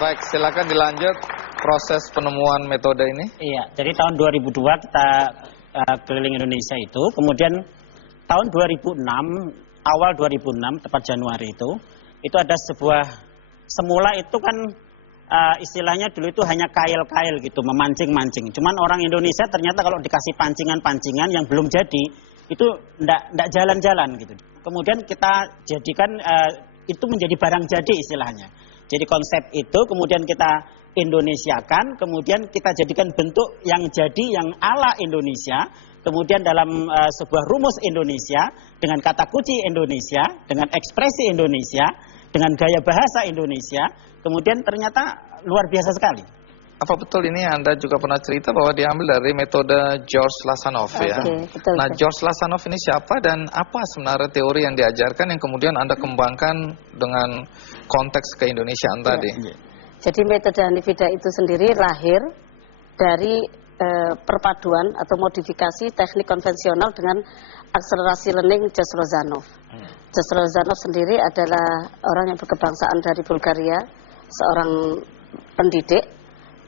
Baik, silakan dilanjut proses penemuan metode ini. Iya, jadi tahun 2002 kita keliling Indonesia itu, kemudian tahun 2006, awal 2006, tepat Januari itu ada sebuah, semula itu kan istilahnya dulu itu hanya kail-kail gitu, memancing-mancing. Cuman orang Indonesia ternyata kalau dikasih pancingan-pancingan yang belum jadi, itu ndak jalan-jalan gitu. Kemudian kita jadikan itu menjadi barang jadi istilahnya. Jadi konsep itu kemudian kita Indonesiakan, kemudian kita jadikan bentuk yang jadi yang ala Indonesia, kemudian dalam sebuah rumus Indonesia, dengan kata kunci Indonesia, dengan ekspresi Indonesia, dengan gaya bahasa Indonesia, kemudian ternyata luar biasa sekali. Apa betul ini Anda juga pernah cerita bahwa diambil dari metode George Lasanov ya? Betul, nah, George Lasanov ini siapa dan apa sebenarnya teori yang diajarkan yang kemudian Anda kembangkan dengan konteks keindonesiaan tadi? Jadi metode Hanifida itu sendiri lahir dari perpaduan atau modifikasi teknik konvensional dengan akselerasi learning George Lozanov. George Lozanov sendiri adalah orang yang berkebangsaan dari Bulgaria, seorang pendidik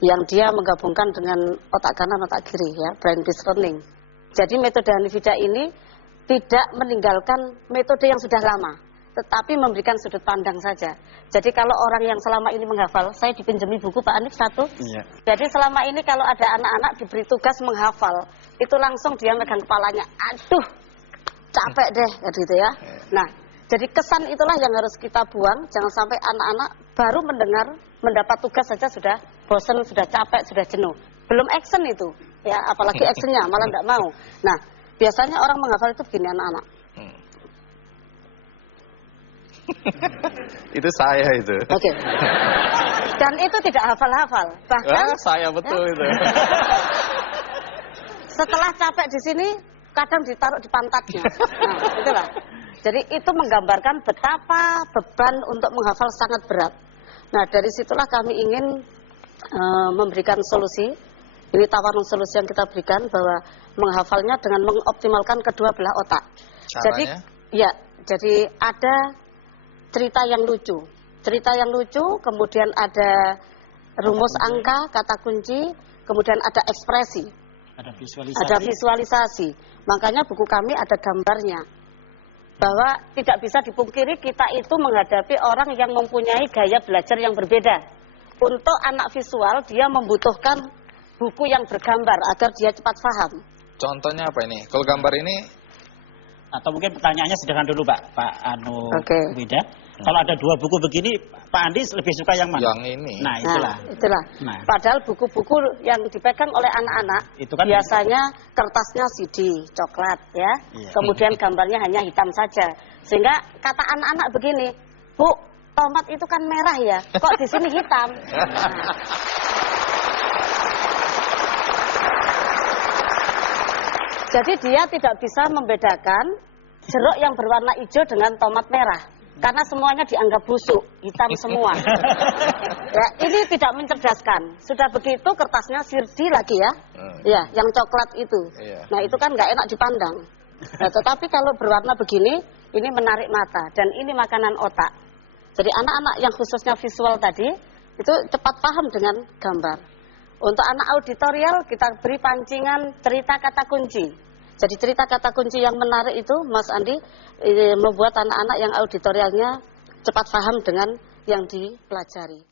yang dia menggabungkan dengan otak kanan otak kiri ya, brain based learning. Jadi metode Hanifida ini tidak meninggalkan metode yang sudah lama, tetapi memberikan sudut pandang saja. Jadi kalau orang yang selama ini menghafal, saya dipinjemi buku Pak Hanif satu. Iya. Jadi selama ini kalau ada anak-anak diberi tugas menghafal, itu langsung dia megang kepalanya, aduh capek deh gitu ya. Nah, jadi kesan itulah yang harus kita buang, jangan sampai anak-anak baru mendapat tugas saja sudah bosan, sudah capek, sudah jenuh. Belum action itu, ya apalagi actionnya malah tidak mau. Nah, biasanya orang menghafal itu begini anak-anak. Itu saya itu. Oke. Dan itu tidak hafal-hafal. Bahkan saya betul itu. Setelah capek di sini, kadang ditaruh di pantatnya. Nah, itulah. Jadi itu menggambarkan betapa beban untuk menghafal sangat berat. Nah, dari situlah kami ingin memberikan solusi. Ini tawaran solusi yang kita berikan bahwa menghafalnya dengan mengoptimalkan kedua belah otak. Caranya? Jadi ada cerita yang lucu. Cerita yang lucu, kemudian ada rumus angka, kata kunci, kemudian ada ekspresi. Ada visualisasi. Makanya buku kami ada gambarnya. Bahwa tidak bisa dipungkiri kita itu menghadapi orang yang mempunyai gaya belajar yang berbeda. Untuk anak visual, dia membutuhkan buku yang bergambar agar dia cepat paham. Contohnya apa ini? Kalau gambar ini? Atau mungkin pertanyaannya sederhana dulu Pak Wida. Kalau ada dua buku begini, Pak Andi lebih suka yang mana? Yang ini. Nah, itulah. Nah. Padahal buku-buku yang dipegang oleh anak-anak itu kan biasanya kertasnya CD, coklat ya. Iya. Kemudian gambarnya hanya hitam saja. Sehingga kata anak-anak begini, Bu, tomat itu kan merah ya, kok di sini hitam? Nah. Jadi dia tidak bisa membedakan jeruk yang berwarna hijau dengan tomat merah. Karena semuanya dianggap busuk, hitam semua. Ya, ini tidak mencerdaskan. Sudah begitu kertasnya sirdi lagi ya. Ya, yang coklat itu. Nah, itu kan nggak enak dipandang. Nah, tetapi kalau berwarna begini, ini menarik mata dan ini makanan otak. Jadi anak-anak yang khususnya visual tadi itu cepat paham dengan gambar. Untuk anak auditorial kita beri pancingan cerita kata kunci. Jadi cerita kata kunci yang menarik itu, Mas Andi, membuat anak-anak yang auditorialnya cepat paham dengan yang dipelajari.